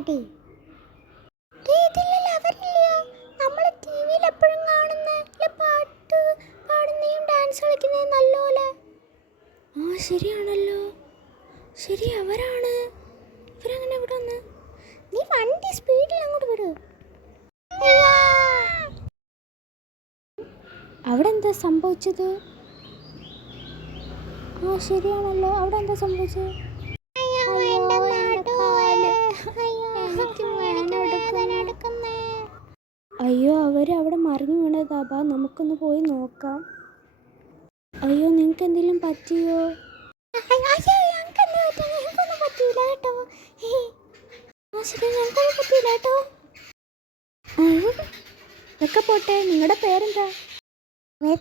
പാടി. ഇതില്ലല്ലോ, അവരില്ലയോ നമ്മൾ ടി വിയിൽ എപ്പോഴും കാണുന്ന പാട്ട് പാടുന്നതും ഡാൻസ് കളിക്കുന്നതും നല്ലപോലെ. ആ ശരിയാണല്ലോ, ശരി അവരാണ്. ഇവരങ്ങനെ ഇവിടെ വന്ന്. നീ വണ്ടി സ്പീഡിൽ അങ്ങോട്ട് വിടുക. അവിടെ എന്താ സംഭവിച്ചത്? ആ ശരിയാണല്ലോ, അവിടെ എന്താ സംഭവിച്ചത്? അയ്യോ അവര് അവിടെ മറിഞ്ഞു വീണതാ. നമുക്കൊന്ന് പോയി നോക്കാം. അയ്യോ നിങ്ങൾക്ക് എന്തെങ്കിലും പറ്റിയോ? ഇതൊക്കെ പോട്ടെ, നിങ്ങളുടെ പേരെന്താ?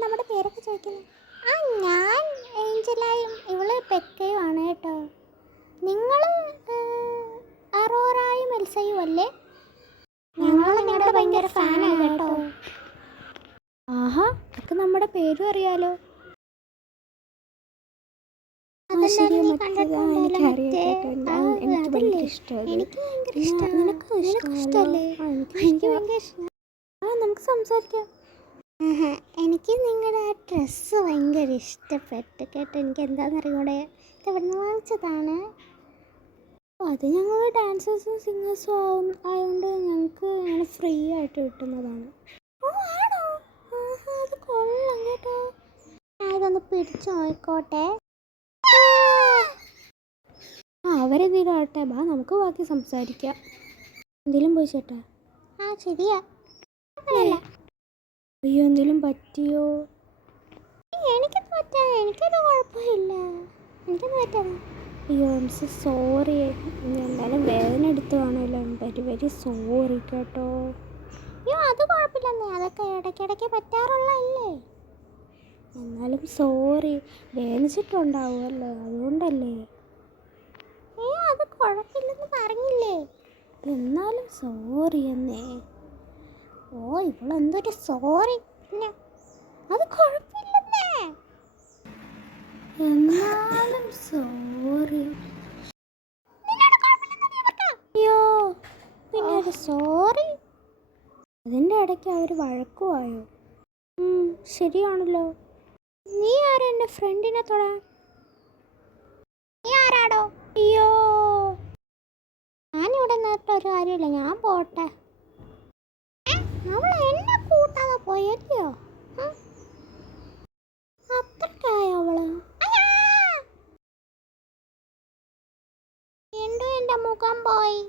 നമ്മുടെ പേരൊക്കെ ചോദിക്കുന്നു. ആ ഞാൻ ഏഞ്ചലായും ഇവള് പെക്കയും ആണ് കേട്ടോ. നിങ്ങൾ അറോറായും എൽസയും അല്ലേ? ഞങ്ങൾ നിങ്ങളുടെ ഭയങ്കര ഫാനാണ് കേട്ടോ. ആഹാ, ഒക്കെ നമ്മുടെ പേരും അറിയാലോ. നമുക്ക് സംസാരിക്കാം. എനിക്ക് നിങ്ങളുടെ ആ ഡ്രസ്സ് ഭയങ്കര ഇഷ്ടപ്പെട്ടു കേട്ടോ. എനിക്ക് എന്താണെന്നറിയൂടെ, ഇതെവിടുന്ന് വാങ്ങിച്ചതാണ്. അത് ഞങ്ങൾ ഡാൻസേഴ്സും സിംഗേഴ്സും ആയതുകൊണ്ട് ഞങ്ങൾക്ക് അങ്ങനെ ഫ്രീ ആയിട്ട് കിട്ടുന്നതാണ്. ഓ ആണോ? അത് കൊള്ളാം കേട്ടോ. ഇതൊന്ന് പിടിച്ചു നോക്കോട്ടെ. അവരെന്തെങ്കിലും ആട്ടെ, നമുക്ക് ബാക്കി സംസാരിക്കാം. എന്തെങ്കിലും പോയി ചേട്ടാ. ആ ശരിയാ. അയ്യോ എന്തെങ്കിലും പറ്റിയോ? എനിക്കത് പറ്റാ, എനിക്കത് കുഴപ്പമില്ല. എനിക്കൊന്നും പറ്റാതെ. അയ്യോ ഐ എം സോ സോറി. എന്തായാലും വേദന എടുത്ത് കാണുമല്ലോ. വെരി വെരി സോറി കേട്ടോ. അയ്യോ അത് കുഴപ്പമില്ലെന്നേ, അതൊക്കെ ഇടയ്ക്കിടയ്ക്ക് പറ്റാറുള്ളതല്ലേ. എന്നാലും സോറി, വേദനിച്ചിട്ടുണ്ടാവുമല്ലോ, അതുകൊണ്ടല്ലേ. അത് കുഴപ്പമില്ലെന്ന് പറഞ്ഞില്ലേ. എന്നാലും സോറി എന്നേ. ഓ ഇവളെന്തൊരു സോറി. അത് കുഴപ്പമില്ലെന്നേ, എന്നാലും സോറി. അയ്യോ പിന്നെ ഒരു സോറി. അതിൻ്റെ ഇടയ്ക്ക് അവർ വഴക്കുമായോ? ശരിയാണല്ലോ. നീ ആരാ എൻ്റെ ഫ്രണ്ടിനെ തൊടാൻ? നീ ആരാടോ? അയ്യോ ഞാനിവിടെ നേരത്തെ ഒരു കാര്യമില്ല, ഞാൻ പോട്ടെ. അവൾ എന്നെ കൂട്ടാതെ പോയല്ലോ. അത്രക്കായ അവള്. വീണ്ടും എൻ്റെ മുഖം പോയി.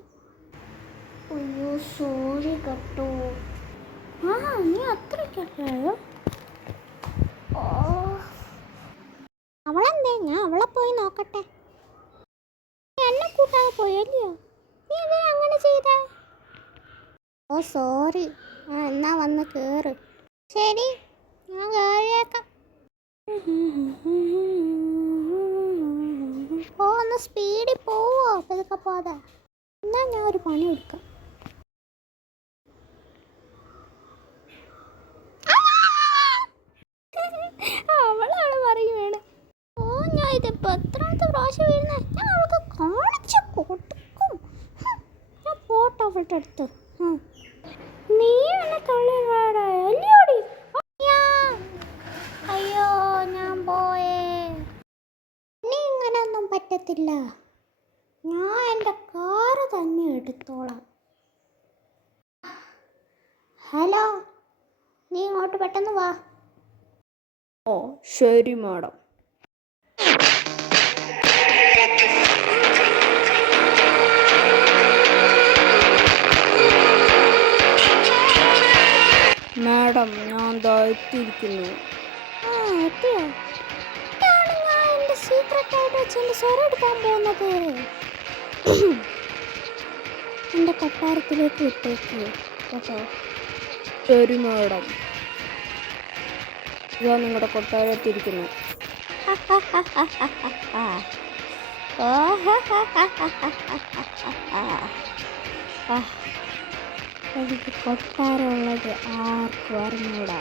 അയ്യോ സോറി കേട്ടോ. നീ അത്രക്കായോ? അവളെന്തേ? ഞാൻ അവളെ പോയി നോക്കട്ടെ. എന്നെ കൂട്ടാതെ പോയല്ലോ. നീ എന്തിനാ അങ്ങനെ ചെയ്തേ? ഓ സോറി. എന്നാ വന്ന് കേറ്. ശരി ഞാൻ കേറിയേക്കാം. ഒന്ന് സ്പീഡിൽ പോവോ? പതുക്കെ പോതാ. എന്നാ ഞാൻ ഒരു പണി എടുക്കാം. അവളാണ് പറയുകയാണ്. ഞാൻ ഇതിപ്പോ എത്രാമത്തെ പ്രാവശ്യം വീഴുന്നേ? ഞാൻ അവൾക്ക് കാണിച്ചു കൊടുക്കും. ഞാൻ പോട്ടെ അവളുടെ അടുത്ത്. നീ എന്നെ തള്ളിയോടി. അയ്യോ ഞാൻ പോയേ. നീ ഇങ്ങനെയൊന്നും പറ്റത്തില്ല. ഞാൻ എൻ്റെ കാറ് തന്നെ എടുത്തോളാം. ഹലോ, നീ ഇങ്ങോട്ട് പെട്ടെന്ന് വാ. ഓ ശരി മാഡം. മാഡം ഞാൻ എത്തിയിരിക്കുന്നു. എത്തിയോ? ഇതാണ് ഞാൻ എൻ്റെ സീക്രട്ടായിട്ട് വെച്ച് എൻ്റെ സ്വരം എടുക്കാൻ പോകുന്നത്. എൻ്റെ കൊട്ടാരത്തിലേക്ക് വിട്ടേക്ക് കേട്ടോ. ശരി മാഡം. ഇതാ നിങ്ങളുടെ കൊട്ടാരം എത്തിയിരിക്കുന്നു. എനിക്ക് കൊട്ടാരമുള്ളത് ആർക്കും അറിഞ്ഞൂടാ.